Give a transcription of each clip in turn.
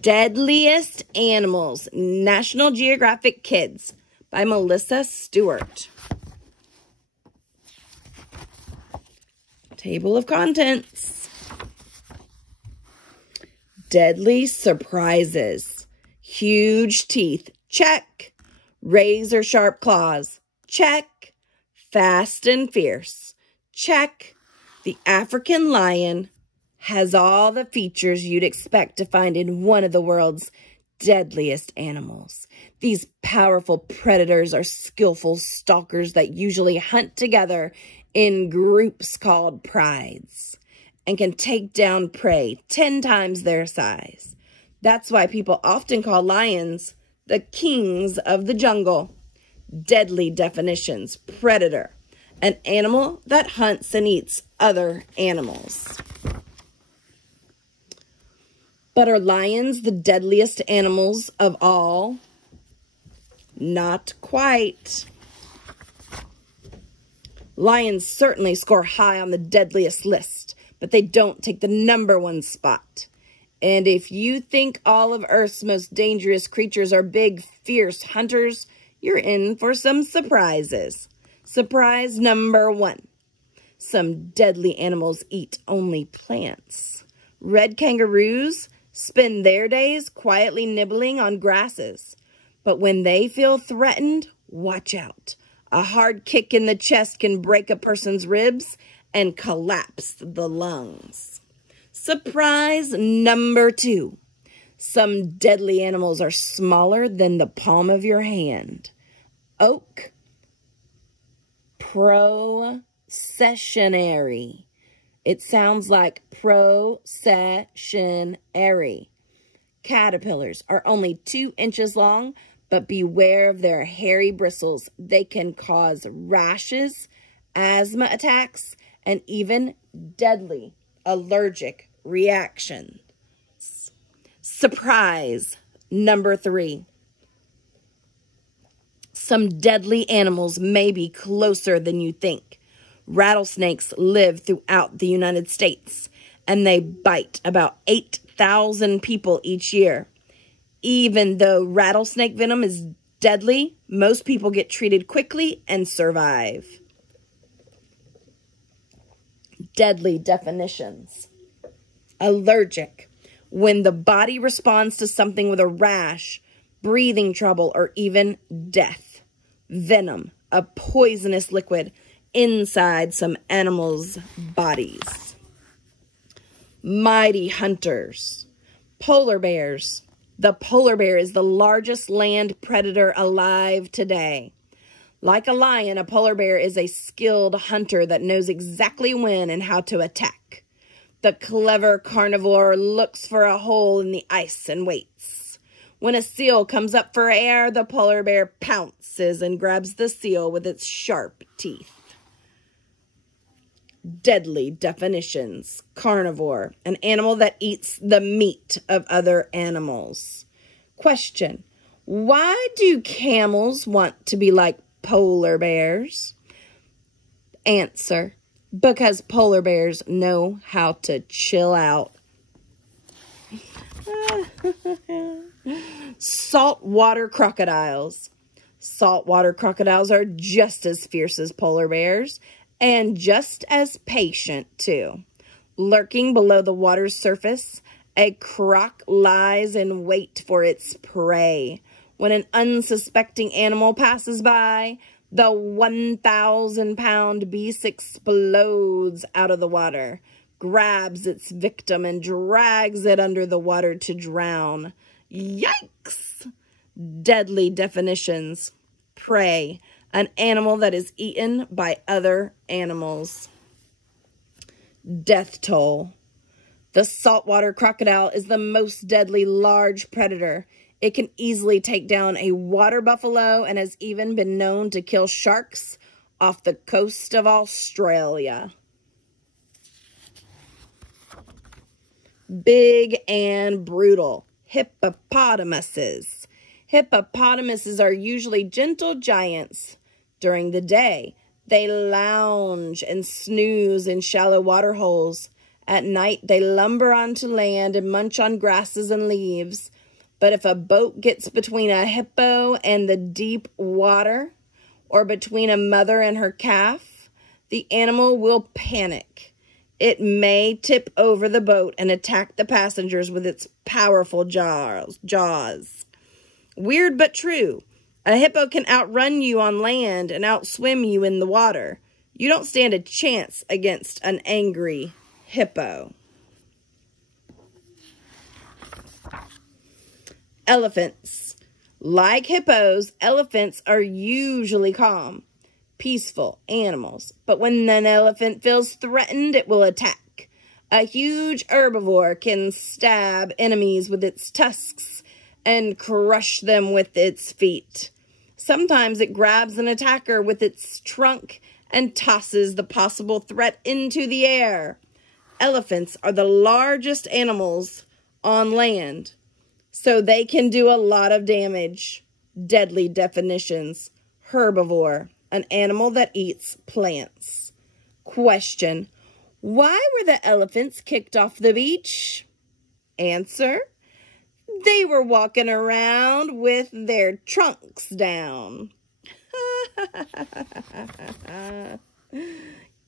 Deadliest Animals, National Geographic Kids by Melissa Stewart. Table of contents. Deadly surprises. Huge teeth. Check. Razor sharp claws. Check. Fast and fierce. Check. The African lion has all the features you'd expect to find in one of the world's deadliest animals. These powerful predators are skillful stalkers that usually hunt together in groups called prides and can take down prey 10 times their size. That's why people often call lions the kings of the jungle. Deadly definitions. Predator, an animal that hunts and eats other animals. But are lions the deadliest animals of all? Not quite. Lions certainly score high on the deadliest list, but they don't take the #1 spot. And if you think all of Earth's most dangerous creatures are big, fierce hunters, you're in for some surprises. Surprise number 1. Some deadly animals eat only plants. Red kangaroos spend their days quietly nibbling on grasses. But when they feel threatened, watch out. A hard kick in the chest can break a person's ribs and collapse the lungs. Surprise number 2. Some deadly animals are smaller than the palm of your hand. Oak. Processionary. It sounds like processionary. Caterpillars are only 2 inches long, but beware of their hairy bristles. They can cause rashes, asthma attacks, and even deadly allergic reactions. Surprise number 3. Some deadly animals may be closer than you think. Rattlesnakes live throughout the United States, and they bite about 8,000 people each year. Even though rattlesnake venom is deadly, most people get treated quickly and survive. Deadly definitions. Allergic. When the body responds to something with a rash, breathing trouble, or even death. Venom. A poisonous liquid inside some animals' bodies. Mighty hunters. Polar bears. The polar bear is the largest land predator alive today. Like a lion, a polar bear is a skilled hunter that knows exactly when and how to attack. The clever carnivore looks for a hole in the ice and waits. When a seal comes up for air, the polar bear pounces and grabs the seal with its sharp teeth. Deadly definitions. Carnivore, an animal that eats the meat of other animals. Question: why do camels want to be like polar bears? Answer: because polar bears know how to chill out. Saltwater crocodiles. Saltwater crocodiles are just as fierce as polar bears, and just as patient, too. Lurking below the water's surface, a croc lies in wait for its prey. When an unsuspecting animal passes by, the 1,000-pound beast explodes out of the water, grabs its victim, and drags it under the water to drown. Yikes! Deadly definitions. Prey. An animal that is eaten by other animals. Death toll. The saltwater crocodile is the most deadly large predator. It can easily take down a water buffalo and has even been known to kill sharks off the coast of Australia. Big and brutal. Hippopotamuses. Hippopotamuses are usually gentle giants. During the day, they lounge and snooze in shallow water holes. At night, they lumber onto land and munch on grasses and leaves. But if a boat gets between a hippo and the deep water, or between a mother and her calf, the animal will panic. It may tip over the boat and attack the passengers with its powerful jaws. Weird but true. A hippo can outrun you on land and outswim you in the water. You don't stand a chance against an angry hippo. Elephants. Like hippos, elephants are usually calm, peaceful animals. But when an elephant feels threatened, it will attack. A huge herbivore can stab enemies with its tusks and crush them with its feet. Sometimes it grabs an attacker with its trunk and tosses the possible threat into the air. Elephants are the largest animals on land, so they can do a lot of damage. Deadly definitions. Herbivore, an animal that eats plants. Question: why were the elephants kicked off the beach? Answer: they were walking around with their trunks down.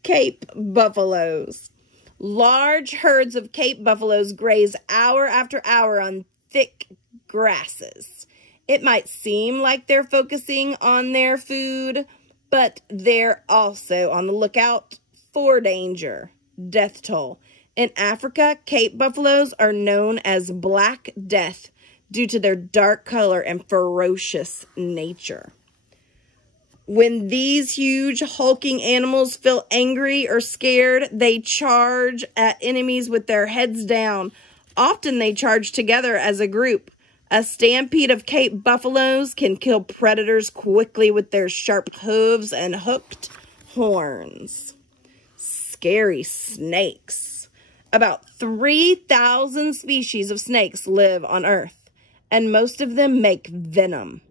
Cape buffaloes. Large herds of Cape buffaloes graze hour after hour on thick grasses. It might seem like they're focusing on their food, but they're also on the lookout for danger. Death toll. In Africa, Cape buffaloes are known as Black Death due to their dark color and ferocious nature. When these huge hulking animals feel angry or scared, they charge at enemies with their heads down. Often they charge together as a group. A stampede of Cape buffaloes can kill predators quickly with their sharp hooves and hooked horns. Scary snakes. About 3,000 species of snakes live on Earth, and most of them make venom.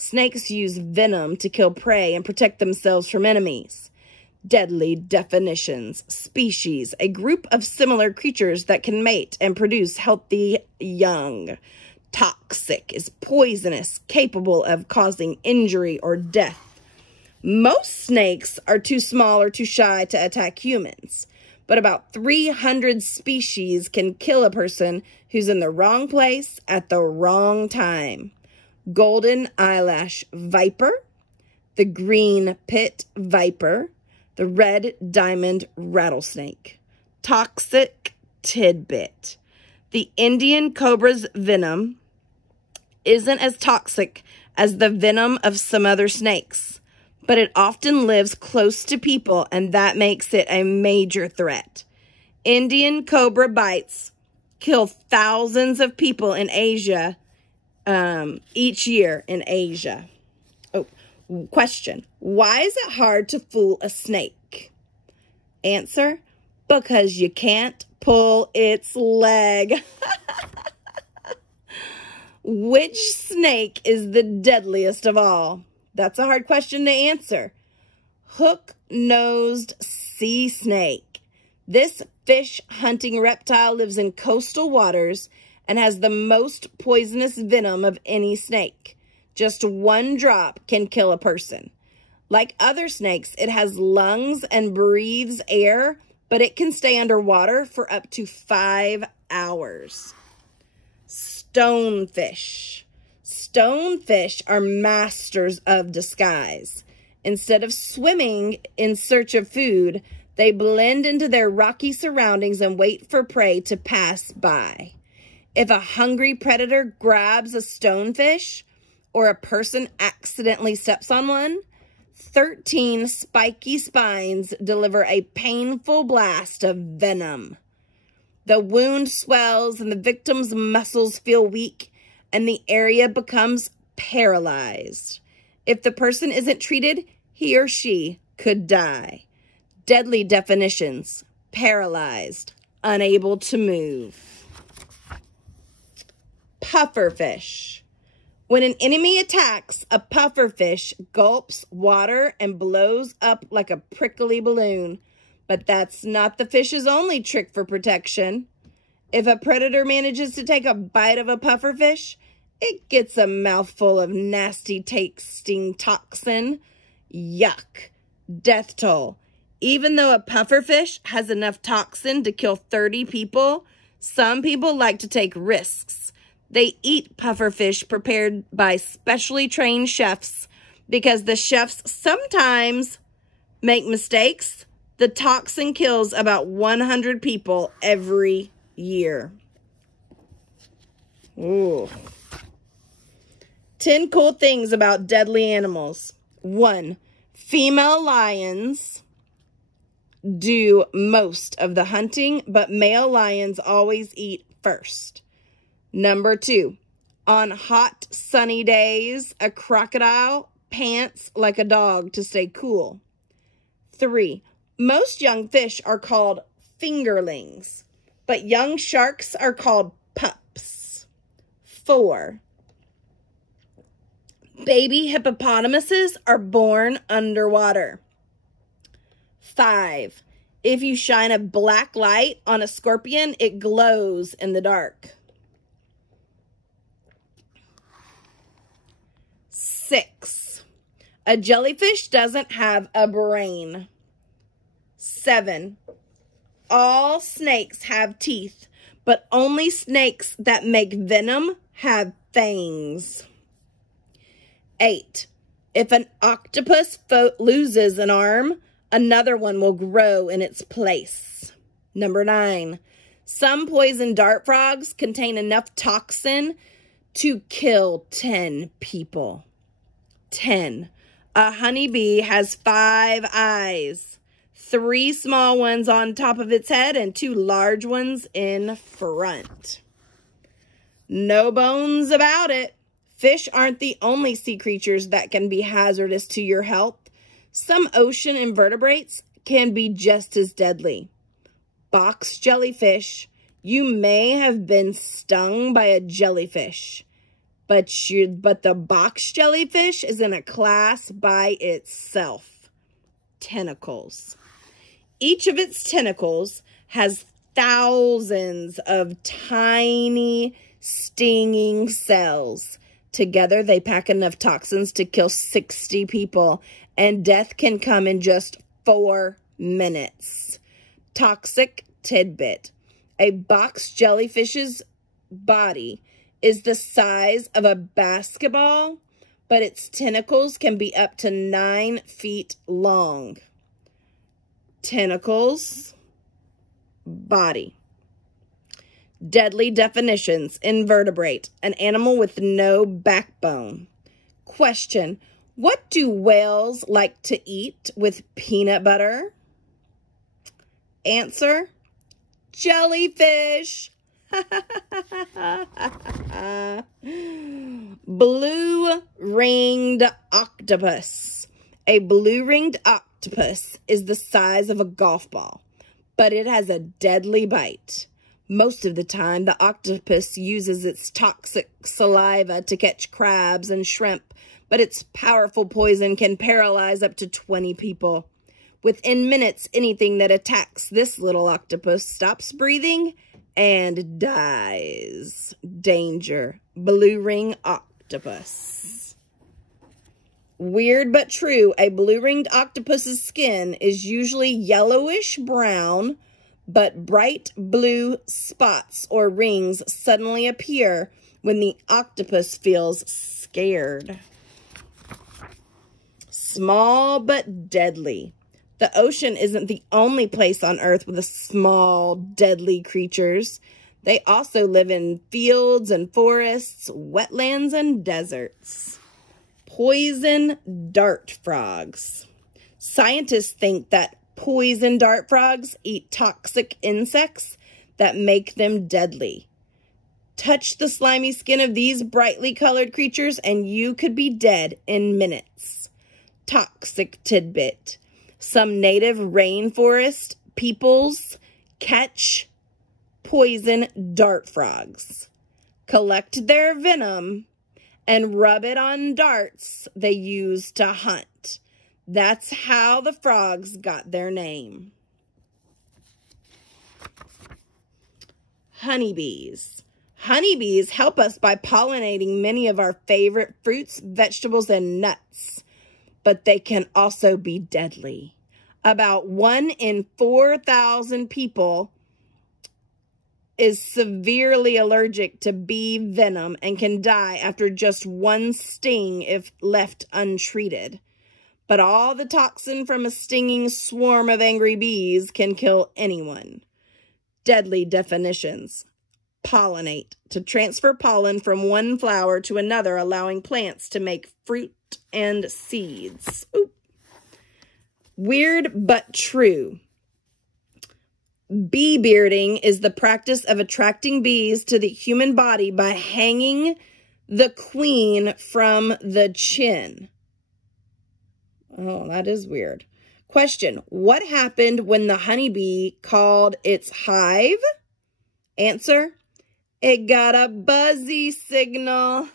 Snakes use venom to kill prey and protect themselves from enemies. Deadly definitions. Species, a group of similar creatures that can mate and produce healthy young. Toxic is poisonous, capable of causing injury or death. Most snakes are too small or too shy to attack humans, but about 300 species can kill a person who's in the wrong place at the wrong time. Golden eyelash viper, the green pit viper, the red diamond rattlesnake. Toxic tidbit. The Indian cobra's venom isn't as toxic as the venom of some other snakes, but it often lives close to people, and that makes it a major threat. Indian cobra bites kill thousands of people in Asia each year in Asia. Oh, question. Why is it hard to fool a snake? Answer: because you can't pull its leg. Which snake is the deadliest of all? That's a hard question to answer. Hook-nosed sea snake. This fish-hunting reptile lives in coastal waters and has the most poisonous venom of any snake. Just one drop can kill a person. Like other snakes, it has lungs and breathes air, but it can stay underwater for up to 5 hours. Stonefish. Stonefish are masters of disguise. Instead of swimming in search of food, they blend into their rocky surroundings and wait for prey to pass by. If a hungry predator grabs a stonefish or a person accidentally steps on one, 13 spiky spines deliver a painful blast of venom. The wound swells and the victim's muscles feel weak and the area becomes paralyzed. If the person isn't treated, he or she could die. Deadly definitions: paralyzed, unable to move. Pufferfish. When an enemy attacks, a pufferfish gulps water and blows up like a prickly balloon. But that's not the fish's only trick for protection. If a predator manages to take a bite of a pufferfish, it gets a mouthful of nasty tasting toxin. Yuck. Death toll. Even though a pufferfish has enough toxin to kill 30 people, some people like to take risks. They eat pufferfish prepared by specially trained chefs because the chefs sometimes make mistakes. The toxin kills about 100 people every year. Ooh. 10 cool things about deadly animals. 1. Female lions do most of the hunting, but male lions always eat first. Number 2. On hot, sunny days, a crocodile pants like a dog to stay cool. 3. Most young fish are called fingerlings, but young sharks are called pups. 4. Baby hippopotamuses are born underwater. 5. If you shine a black light on a scorpion, it glows in the dark. 6. A jellyfish doesn't have a brain. 7. All snakes have teeth, but only snakes that make venom have fangs. 8. If an octopus loses an arm, another one will grow in its place. Number 9. Some poison dart frogs contain enough toxin to kill 10 people. 10. A honeybee has 5 eyes, 3 small ones on top of its head and 2 large ones in front. No bones about it. Fish aren't the only sea creatures that can be hazardous to your health. Some ocean invertebrates can be just as deadly. Box jellyfish. You may have been stung by a jellyfish, but the box jellyfish is in a class by itself. Tentacles. Each of its tentacles has thousands of tiny stinging cells. Together, they pack enough toxins to kill 60 people, and death can come in just 4 minutes. Toxic tidbit. A box jellyfish's body is the size of a basketball, but its tentacles can be up to 9 feet long. Tentacles, body. Deadly definitions. Invertebrate, an animal with no backbone. Question, what do whales like to eat with peanut butter? Answer, jellyfish. Blue-ringed octopus. A blue-ringed octopus is the size of a golf ball, but it has a deadly bite. Most of the time, the octopus uses its toxic saliva to catch crabs and shrimp, but its powerful poison can paralyze up to 20 people. Within minutes, anything that attacks this little octopus stops breathing and dies. Danger. Blue ring octopus. Weird but true, a blue-ringed octopus's skin is usually yellowish brown, but bright blue spots or rings suddenly appear when the octopus feels scared. Small but deadly. The ocean isn't the only place on Earth with small, deadly creatures. They also live in fields and forests, wetlands and deserts. Poison dart frogs. Scientists think that poison dart frogs eat toxic insects that make them deadly. Touch the slimy skin of these brightly colored creatures and you could be dead in minutes. Toxic tidbit. Some native rainforest peoples catch poison dart frogs, collect their venom, and rub it on darts they use to hunt. That's how the frogs got their name. Honeybees. Honeybees help us by pollinating many of our favorite fruits, vegetables, and nuts, but they can also be deadly. About 1 in 4,000 people is severely allergic to bee venom and can die after just one sting if left untreated. But all the toxin from a stinging swarm of angry bees can kill anyone. Deadly definitions. Pollinate. To transfer pollen from one flower to another, allowing plants to make fruit and seeds. Ooh. Weird but true. Bee bearding is the practice of attracting bees to the human body by hanging the queen from the chin. Oh, that is weird. Question: what happened when the honeybee called its hive? Answer: it got a buzzy signal.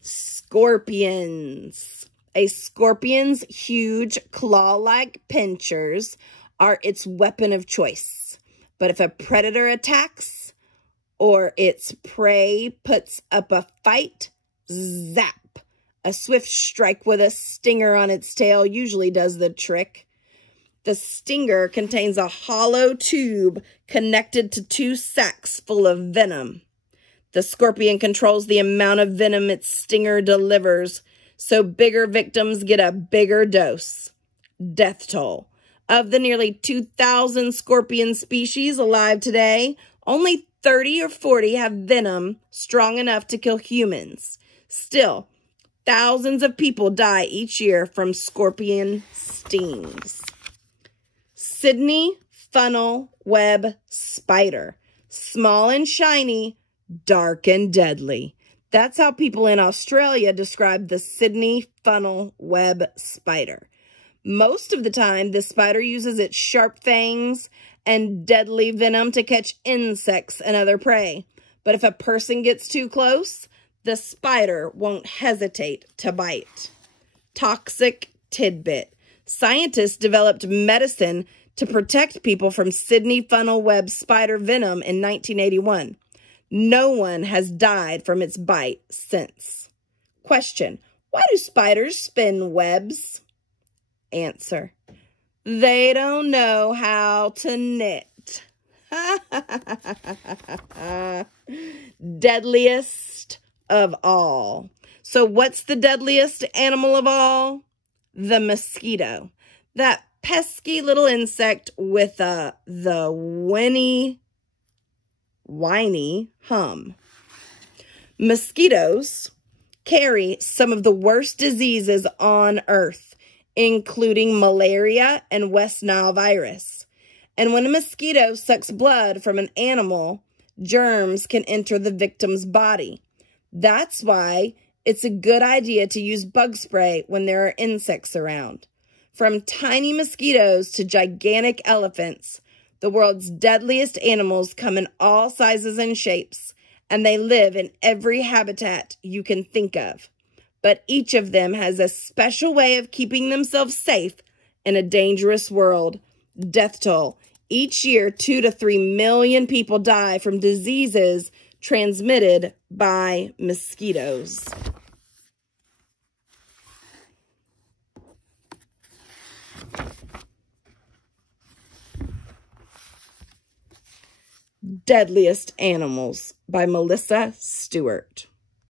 Scorpions. A scorpion's huge claw-like pincers are its weapon of choice. But if a predator attacks or its prey puts up a fight, zap. A swift strike with a stinger on its tail usually does the trick. The stinger contains a hollow tube connected to 2 sacs full of venom. The scorpion controls the amount of venom its stinger delivers, so bigger victims get a bigger dose. Death toll. Of the nearly 2,000 scorpion species alive today, only 30 or 40 have venom strong enough to kill humans. Still, thousands of people die each year from scorpion stings. Sydney funnel web spider. Small and shiny, dark and deadly. That's how people in Australia describe the Sydney funnel web spider. Most of the time, this spider uses its sharp fangs and deadly venom to catch insects and other prey. But if a person gets too close, the spider won't hesitate to bite. Toxic tidbit. Scientists developed medicine to protect people from Sydney funnel web spider venom in 1981. No one has died from its bite since. Question: why do spiders spin webs? Answer: they don't know how to knit. Deadliest of all. So what's the deadliest animal of all? The mosquito. That pesky little insect with the whiny hum. Mosquitoes carry some of the worst diseases on earth, including malaria and West Nile virus. And when a mosquito sucks blood from an animal, germs can enter the victim's body. That's why it's a good idea to use bug spray when there are insects around. From tiny mosquitoes to gigantic elephants, the world's deadliest animals come in all sizes and shapes, and they live in every habitat you can think of. But each of them has a special way of keeping themselves safe in a dangerous world. Death toll. Each year, 2 to 3 million people die from diseases transmitted by mosquitoes. Deadliest Animals by Melissa Stewart.